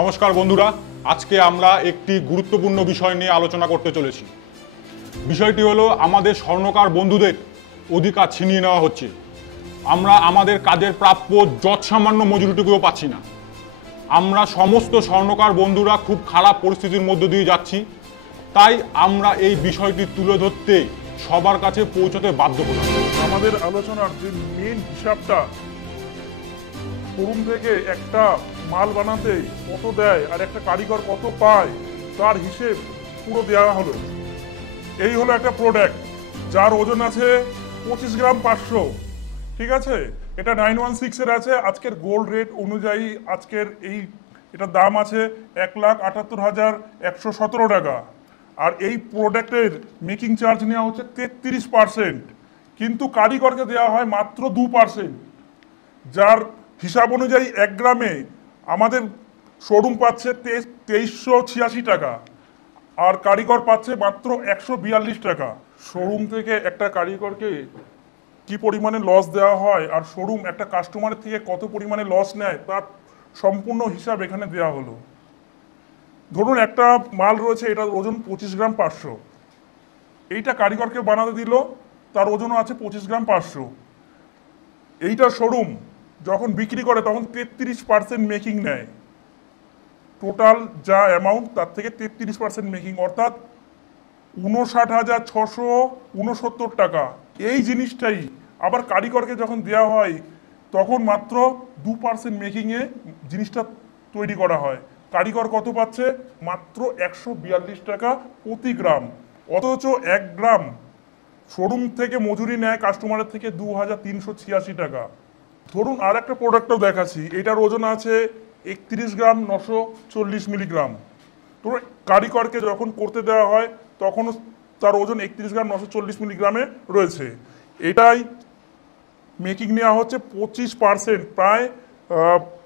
নমস্কার বন্ধুরা, আজকে আমরা একটি গুরুত্বপূর্ণ বিষয় নিয়ে আলোচনা করতে চলেছি। বিষয়টি হলো আমাদের স্বর্ণকার বন্ধুদের অধিকার ছিনিয়ে নেওয়া হচ্ছে। আমরা আমাদের কাজের প্রাপ্য যৎসামান্য মজুরিটুকুও পাচ্ছি না। আমরা সমস্ত স্বর্ণকার বন্ধুরা খুব খারাপ পরিস্থিতির মধ্য দিয়ে যাচ্ছি। তাই আমরা এই বিষয়টি তুলে ধরতে সবার কাছে পৌঁছতে বাধ্য হলাম। আমাদের আলোচনার যে মেন হিসাবটা, শোরুম থেকে একটা মাল বানাতে কত দেয় আর একটা কারিগর কত পায় তার হিসেব পুরো দেওয়া হলো। এই হলো একটা প্রোডাক্ট যার ওজন আছে 25 গ্রাম 500, ঠিক আছে। এটা 916 এর আছে। আজকের গোল্ড রেট অনুযায়ী আজকের এটার দাম আছে 1,78,117 টাকা। আর এই প্রোডাক্টের মেকিং চার্জ নেওয়া হচ্ছে 33%, কিন্তু কারিগরকে দেওয়া হয় মাত্র 2%, যার হিসাব অনুযায়ী 1 গ্রামে আমাদের শোরুম পাচ্ছে 2386 টাকা আর কারিগর পাচ্ছে মাত্র 142 টাকা। শোরুম থেকে একটা কারিগরকে কি পরিমাণে লস দেওয়া হয় আর শোরুম একটা কাস্টমারের থেকে কত পরিমাণে লস নেয় তার সম্পূর্ণ হিসাব এখানে দেওয়া হলো। ধরুন একটা মাল রয়েছে, এটার ওজন 25 গ্রাম 500, এইটা কারিগরকে বানাতে দিল, তার ওজনও আছে 25 গ্রাম 500। এইটা শোরুম যখন বিক্রি করে তখন 33% মেকিং নেয়। টোটাল যা অ্যামাউন্ট তার থেকে 33% মেকিং, অর্থাৎ 59,669 টাকা। এই জিনিসটাই আবার কারিগরকে যখন দেওয়া হয় তখন মাত্র 2% মেকিংয়ে জিনিসটা তৈরি করা হয়। কারিগর কত পাচ্ছে? মাত্র 142 টাকা প্রতি গ্রাম। অথচ 1 গ্রাম শোরুম থেকে মজুরি নেয় কাস্টমারের থেকে 2,386 টাকা। ধরুন আর একটা প্রোডাক্টও দেখাচ্ছি। এটার ওজন আছে 31 গ্রাম 940 মিলিগ্রাম। তো কারিগরকে যখন করতে দেওয়া হয় তখন তার ওজন 31 গ্রাম 940 মিলিগ্রামে রয়েছে। এটাই মেকিং নেওয়া হচ্ছে 25%, প্রায়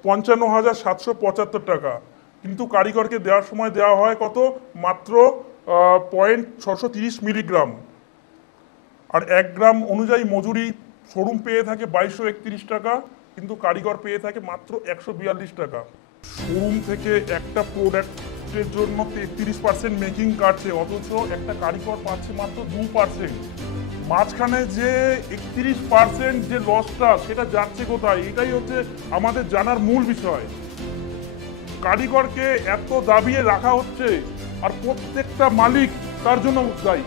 55,775 টাকা, কিন্তু কারিগরকে দেওয়ার সময় দেওয়া হয় কত? মাত্র 0.630 মিলিগ্রাম। আর 1 গ্রাম অনুযায়ী মজুরি শোরুম পেয়ে থাকে 2231 টাকা, কিন্তু কারিগর পেয়ে থাকে মাত্র 142 টাকা। শোরুম থেকে একটা প্রোডাক্টের জন্য 33% মেকিং কাটছে, অথচ একটা কারিগর পাচ্ছে মাত্র 2%। মাঝখানে যে 31% যে লসটা, সেটা যাচ্ছে কোথায়? এটাই হচ্ছে আমাদের জানার মূল বিষয়। কারিগরকে এত দাবিয়ে রাখা হচ্ছে আর প্রত্যেকটা মালিক তার জন্য দায়ী।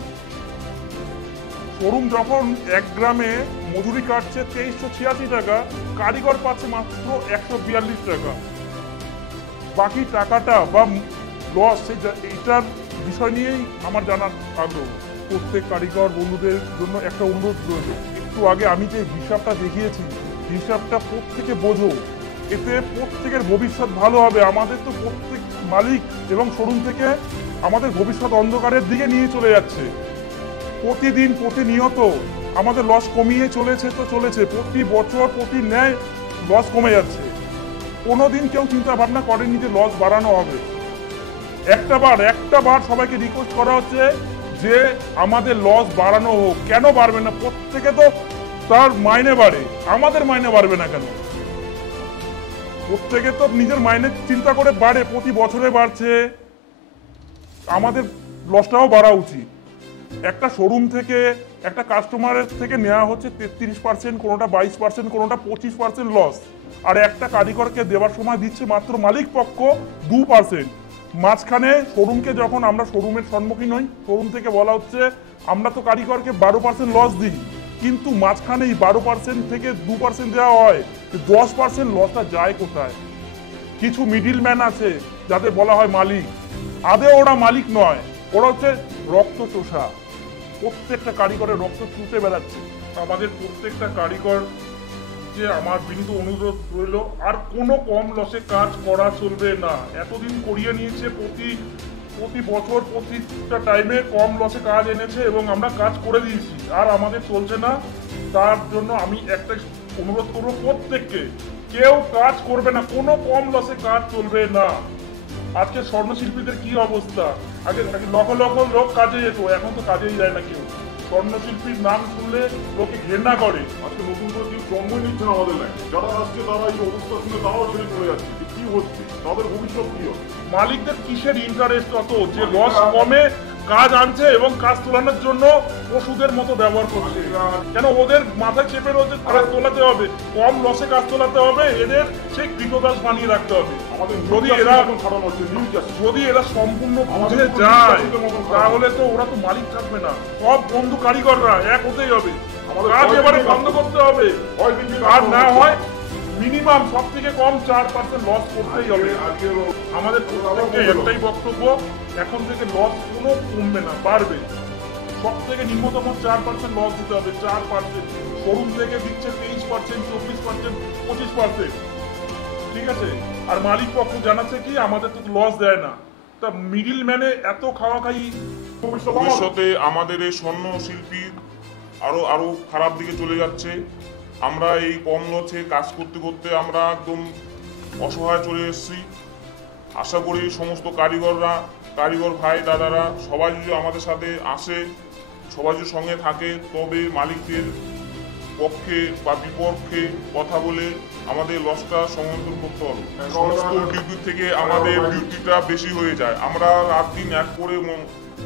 শোরুম যখন 1 গ্রামে মজুরি কাটছে 2386 টাকা, কারিগর পাচ্ছে মাত্র 142 টাকা। বাকি টাকাটা বা লস, এইটার বিষয় নিয়েই আমার জানার আগ্রহ। প্রত্যেক কারিগর বন্ধুদের জন্য একটা অনুরোধ রয়েছে, একটু আগে আমি যে হিসাবটা দেখিয়েছি, হিসাবটা প্রত্যেকে বোঝো, এতে প্রত্যেকের ভবিষ্যৎ ভালো হবে। আমাদের তো প্রত্যেক মালিক এবং শোরুম থেকে আমাদের ভবিষ্যৎ অন্ধকারের দিকে নিয়ে চলে যাচ্ছে। প্রতিদিন প্রতিনিয়ত আমাদের লস কমিয়ে চলেছে, প্রতি বছর প্রতি ন্যায় লস কমে যাচ্ছে। কোনোদিন কেউ চিন্তা ভাবনা করেনি যে লস বাড়ানো হবে। একটা বার সবাইকে রিকোয়েস্ট করা হচ্ছে যে আমাদের লস বাড়ানো হোক। কেন বাড়বে না? প্রত্যেকে তো তার মাইনে বাড়ে, আমাদের মাইনে বাড়বে না কেন? প্রত্যেকে তো নিজের মাইনে চিন্তা করে বাড়ে, প্রতি বছরে বাড়ছে, আমাদের লসটাও বাড়া উচিত। একটা শোরুম থেকে একটা কাস্টমারের থেকে নেওয়া হচ্ছে 33%, কোনোটা 22%, কোনোটা 25% লস, আর একটা কারিগরকে দেওয়ার সময় দিচ্ছে মাত্র মালিক পক্ষ 2%। মাঝখানে শোরুমকে যখন আমরা শোরুমের সম্মুখীন হই, শোরুম থেকে বলা হচ্ছে আমরা তো কারিগরকে 12% লস দিই, কিন্তু মাঝখানে এই 12% থেকে 2% দেওয়া হয়, 10% লসটা যায় কোথায়? কিছু মিডিল ম্যান আছে যাদের বলা হয় মালিক, আদৌ ওরা মালিক নয়, ওরা হচ্ছে রক্ত চোষা। প্রত্যেকটা কারিগরের রক্ত চুষে বেড়াচ্ছে। আমাদের প্রত্যেকটা কারিগর যে আমার বিনীত অনুরোধ রইল, আর কোনো কম লসে কাজ করা চলবে না। এতদিন করিয়ে নিয়েছে, প্রতি বছর প্রতিটা টাইমে কম লসে কাজ এনেছে এবং আমরা কাজ করে দিয়েছি, আর আমাদের চলছে না। তার জন্য আমি একটা অনুরোধ করবো প্রত্যেককে, কেউ কাজ করবে না, কোনো কম লসে কাজ চলবে না। আজকে স্বর্ণশিল্পীদের কি অবস্থা? আগে লক্ষ লক্ষ লোক কাজে যেত, এখন তো কাজেই যায় না কেউ। স্বর্ণশিল্পীর নাম শুনলে লোকে ঘেন্না করে। আজকে নতুন করে কেউ জন্মই নিচ্ছে না আমাদের লাইনে। যারা আসছে তারা এই অবস্থা শুনে তারাও ছেড়ে চলে যাচ্ছে। কি হচ্ছে, তাদের ভবিষ্যৎ কি হবে? মালিকদের কিসের ইন্টারেস্ট অত যে লস কমে কাজ আনছে এবং কাজ তোলানোর জন্য ওষুধের মতো ব্যবহার করছে? কেন ওদের মাথায় চেপে রয়েছে কাজ তোলাতে হবে, কম লসে কাজ তোলাতে হবে, এদের সেই কৃতদাস বানিয়ে রাখতে হবে। যদি এরা সম্পূর্ণ বুঝে যায় তাহলে তো ওরা তো মালিক থাকবে না, সব বন্ধু কারিগররা এক হতেই হবে, কাজ এবারে বন্ধ করতে হবে। আর না হয় মিনিমাম সব থেকে কম 4% লস করতেই হবে। আমাদের প্রত্যেককে একটাই বক্তব্য, এখন থেকে লস কোনো কমবে না, বাড়বে। সব থেকে নিম্নতম 4% লস দিতে হবে, 4%। শোরুম থেকে দিচ্ছে 23%, 24%, 25%, ঠিক আছে? আর মালিক পক্ষ জানাচ্ছে কি আমাদের তো লস দেয় না, তা মিডিল ম্যানে এত খাওয়া খাই। ভবিষ্যতে আমাদের এই স্বর্ণ শিল্পী আরো আরো খারাপ দিকে চলে যাচ্ছে। আমরা এই কম লসে কাজ করতে করতে আমরা একদম অসহায় চলে এসেছি। আশা করি সমস্ত কারিগর ভাই দাদারা সবাই যদি আমাদের সাথে আসে, সবাই যদি সঙ্গে থাকে, তবে মালিকদের পক্ষে বা বিপক্ষে কথা বলে আমাদের লসটা সমান্তর করতে হবে। সমস্ত ডিউটি থেকে আমাদের ডিউটিটা বেশি হয়ে যায়, আমরা রাত দিন এক করে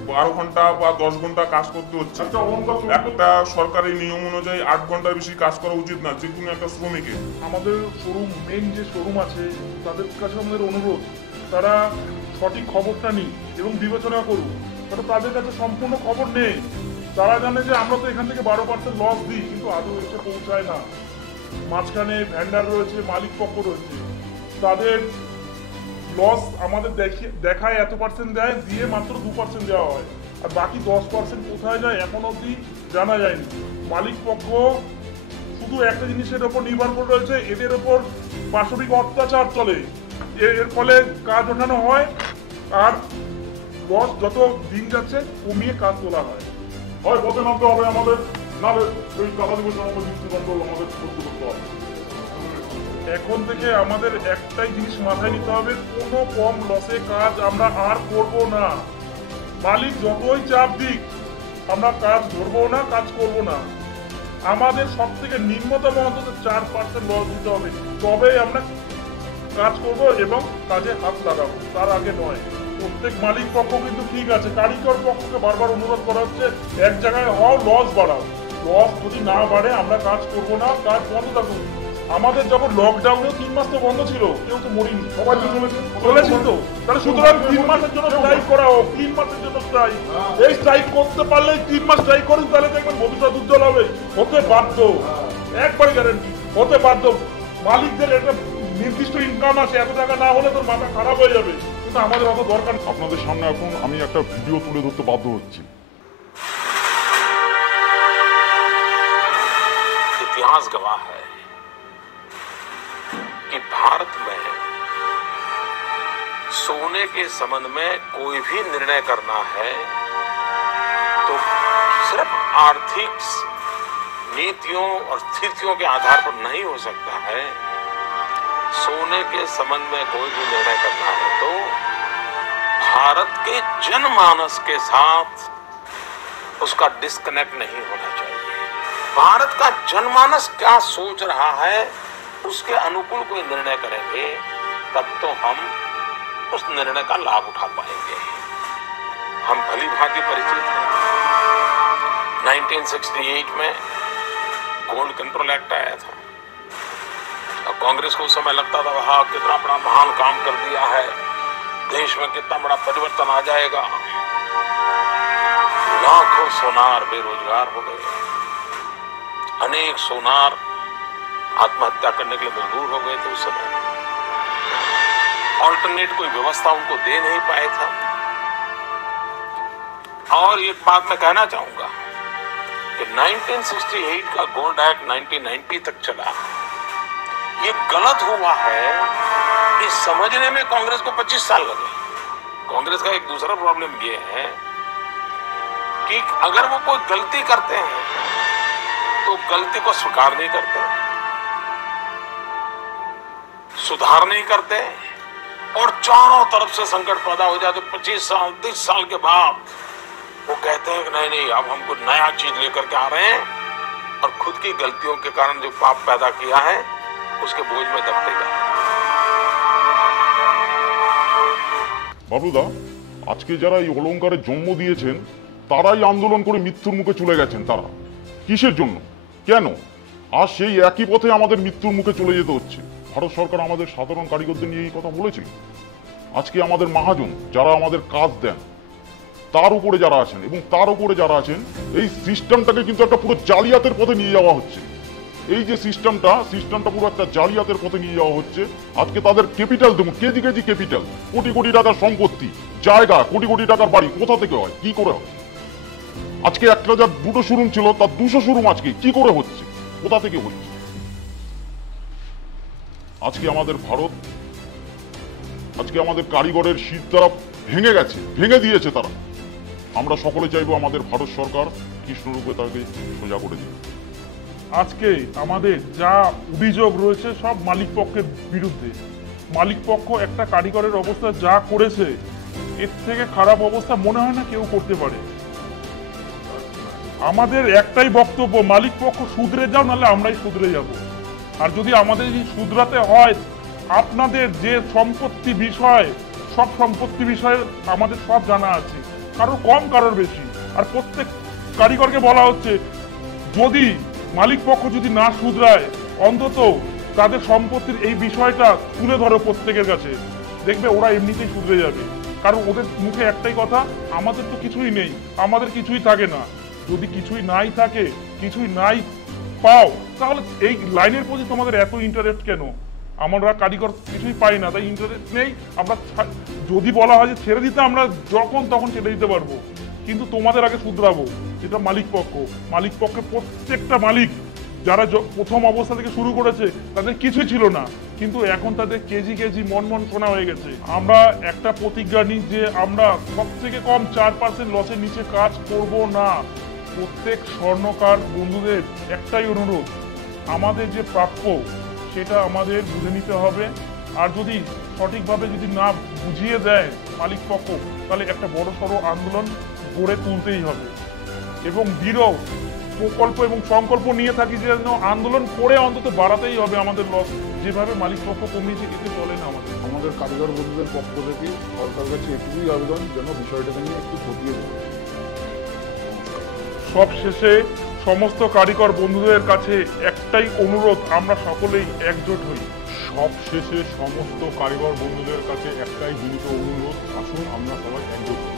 12 ঘন্টা বা 10 ঘন্টা কাজ করতে হচ্ছে। একটা সরকারি নিয়ম অনুযায়ী 8 ঘন্টার বেশি কাজ করা উচিত না যে কোনো একটা শ্রমিকের। আমাদের শোরুম, মেন যে শোরুম আছে তাদের কাছে আমাদের অনুরোধ, তারা সঠিক খবরটা নিই এবং বিবেচনা করুক, কারণ তাদের কাছে সম্পূর্ণ খবর নেই। তারা জানে যে আমরা তো এখান থেকে 12% লস দিই, কিন্তু আদৌ এসে পৌঁছায় না। মাঝখানে ভ্যান্ডার রয়েছে, মালিক পক্ষ রয়েছে, তাদের লস আমাদের দেখায় এত পার্সেন্ট দেয়, দিয়ে মাত্র 2% দেওয়া হয়, আর বাকি 10% কোথায় যায় এখন অবধি জানা যায়নি। মালিক পক্ষ শুধু একটা জিনিসের ওপর নির্ভর করে রয়েছে, এদের ওপর পাশবিক অত্যাচার চলে, এর ফলে কাজ ওঠানো হয় আর লস যত দিন যাচ্ছে কমিয়ে কাজ তোলা হয়। পথে নামতে হবে আমাদের, নাহলে এই টাকা দিবসের আমাদের মৃত্যুদণ্ড আমাদের করতে হবে। এখন থেকে আমাদের একটাই জিনিস মাথায় নিতে হবে, কোনো কম লসে কাজ আমরা আর করব না। মালিক যতই চাপ দিক আমরা কাজ ধরবো না, কাজ করব না। আমাদের সব থেকে নিম্নতম অন্তত 4% লস দিতে হবে, তবেই আমরা কাজ করব এবং কাজে হাত লাগাবো, তার আগে নয়। প্রত্যেক মালিক পক্ষ কিন্তু ঠিক আছে, কারিগর পক্ষকে বারবার অনুরোধ করা হচ্ছে এক জায়গায় হও, লস বাড়াও। লস যদি না বাড়ে আমরা কাজ করব না, কাজ বন্ধ থাকুন। আমাদের যখন লকডাউনে 3 মাস তো বন্ধ ছিল, কেউ তো মরিনি, সবাই তো চলেছি তো। তাহলে সুতরাং 3 মাসের জন্য স্ট্রাইক করা হোক, 3 মাসের জন্য স্ট্রাইক। এই স্ট্রাইক করতে পারলে 3 মাস স্ট্রাইক করুন, তাহলে দেখবেন ভবিষ্যৎ উজ্জ্বল হবে। হতে বাধ্য, একবারে গ্যারান্টি, হতে বাধ্য। মালিকদের একটা নির্দিষ্ট ইনকাম আছে, এত টাকা না হলে তোর মাথা খারাপ হয়ে যাবে, কিন্তু আমাদের অত দরকার। আপনাদের সামনে এখন আমি একটা ভিডিও তুলে ধরতে বাধ্য হচ্ছি। इतिहास गवाह है कि भारत में सोने के संबंध में कोई भी निर्णय करना है तो सिर्फ आर्थिक नीतियों और स्थितियों के आधार पर नहीं हो सकता है। सोने के संबंध में कोई भी निर्णय करना है तो भारत के जनमानस के साथ उसका डिस्कनेक्ट नहीं होना चाहिए। भारत का जनमानस क्या सोच रहा है उसके अनुकूल कोई निर्णय करेंगे, तब तो हम उस निर्णय का लाभ उठा पाएंगे। हम भली भांति परिचित हैं, 1968 में गोल्ड कंट्रोल एक्ट आया था और कांग्रेस को उस समय लगता था वहां कितना बड़ा महान काम कर दिया है, देश में कितना बड़ा परिवर्तन आ जाएगा। लाखों सोनार बेरोजगार हो गए, अनेक सोनार आत्महत्या करने के लिए मजबूर हो गए थे। उस समय ऑल्टरनेट कोई व्यवस्था उनको दे नहीं पाए था। और एक बात मैं कहना चाहूंगा कि 1968 का गोल्ड एक्ट 1990 तक चला, ये गलत हुआ है कि समझने में कांग्रेस को 25 साल लगे। कांग्रेस का एक दूसरा प्रॉब्लम ये है कि अगर वो कोई गलती करते हैं तो गलती को स्वीकार नहीं करते, सुधार नहीं करते और चारों तरफ से संकट पैदा हो जाए तो 25 साल 30 साल के बाद वो कहते हैं कि नहीं अब हम कुछ नया चीज लेकर के आ रहे हैं, और खुद की गलतियों के कारण जो पाप पैदा किया है उसके बोझ में दबते गए। বাবুদা, আজকে যারা এই অলংকারের জন্ম দিয়েছেন তারাই আন্দোলন করে মৃত্যুর মুখে চলে গেছেন। তারা কিসের জন্য, কেন? আর সেই একই পথে আমাদের মৃত্যুর মুখে চলে যেতে হচ্ছে। ভারত সরকার আমাদের সাধারণ কারিগরদের নিয়ে এই কথা বলেছিল। আজকে আমাদের মহাজন যারা আমাদের কাজ দেন তার উপরে যারা আছেন এবং তার উপরে যারা আছেন, এই সিস্টেমটাকে কিন্তু একটা পুরো জালিয়াতের পথে নিয়ে যাওয়া হচ্ছে। এই যে সিস্টেমটা পুরো একটা জালিয়াতের পথে নিয়ে যাওয়া হচ্ছে। আজকে তাদের ক্যাপিটাল দেখুন, KG KG capital, crore crore টাকার সম্পত্তি, জায়গা, কোটি কোটি টাকার বাড়ি কোথা থেকে হয়, কি করে হয়? আজকে একটা যার দুটো শোরুম ছিল তার 200 শোরুম আজকে কি করে হচ্ছে, কোথা থেকে হচ্ছে? আজকে আমাদের ভারত, আজকে আমাদের কারিগরের শীত তারা ভেঙে দিয়েছে তারা। আমরা সকলে চাইবো আমাদের ভারত সরকার কৃষ্ণরূপে তাকে সোজা করে দিবে। আজকে আমাদের যা অভিযোগ রয়েছে সব মালিক পক্ষের বিরুদ্ধে। মালিক পক্ষ একটা কারিগরের অবস্থা যা করেছে, এর থেকে খারাপ অবস্থা মনে হয় না কেউ করতে পারে। আমাদের একটাই বক্তব্য, মালিক পক্ষ শুধরে যাও, নাহলে আমরাই শুধরে যাব। আর যদি আমাদের যদি শুধরাতে হয়, আপনাদের যে সম্পত্তি বিষয়, সব সম্পত্তি বিষয়ে আমাদের সব জানা আছে, কারোর কম কারোর বেশি। আর প্রত্যেক কারিগরকে বলা হচ্ছে যদি মালিক পক্ষ যদি না শুধরায়, অন্তত তাদের সম্পত্তির এই বিষয়টা তুলে ধরো প্রত্যেকের কাছে, দেখবে ওরা এমনিতেই শুধরে যাবে। কারণ ওদের মুখে একটাই কথা, আমাদের তো কিছুই নেই, আমাদের কিছুই থাকে না। যদি কিছুই নাই থাকে, কিছুই নাই পাও, তাহলে এই লাইনের প্রতি তোমাদের এত ইন্টারেস্ট কেন? আমরা কারিগর কিছুই পাই না, তাই ইন্টারেস্ট নেই। আমরা যদি বলা হয় যে ছেড়ে দিতে, আমরা যখন তখন ছেড়ে দিতে পারবো, কিন্তু তোমাদের আগে শুধরাবো। এটা মালিক পক্ষে প্রত্যেকটা মালিক যারা প্রথম অবস্থা থেকে শুরু করেছে তাদের কিছুই ছিল না, কিন্তু এখন তাদের কেজি কেজি মন সোনা হয়ে গেছে। আমরা একটা প্রতিজ্ঞা নিই যে আমরা সব থেকে কম 4% লসের নিচে কাজ করব না। প্রত্যেক স্বর্ণকার বন্ধুদের একটাই অনুরোধ, আমাদের যে প্রাপ্য সেটা আমাদের বুঝে নিতে হবে। আর যদি সঠিকভাবে যদি না বুঝিয়ে দেয় মালিক পক্ষ, তাহলে একটা বড় সড়ো আন্দোলন গড়ে তুলতেই হবে। এবং দৃঢ় প্রকল্প এবং সংকল্প নিয়ে থাকি যে আন্দোলন করে অন্তত বাড়াতেই হবে আমাদের লস। যেভাবে মালিক পক্ষ কমিয়েছে এতে চলে না। আমাদের কারিগর বন্ধুদের পক্ষ থেকে সরকার কাছে এটুকুই আবেদন, যেন বিষয়টাকে নিয়ে একটু খতিয়ে দেখে। সব শেষে সমস্ত কারিগর বন্ধুদের কাছে একটাই অনুরোধ, আমরা সকলেই একজোট হই। সব শেষে সমস্ত কারিগর বন্ধুদের কাছে একটাই বিনীত অনুরোধ, আসুন আমরা সবাই একজোট হই।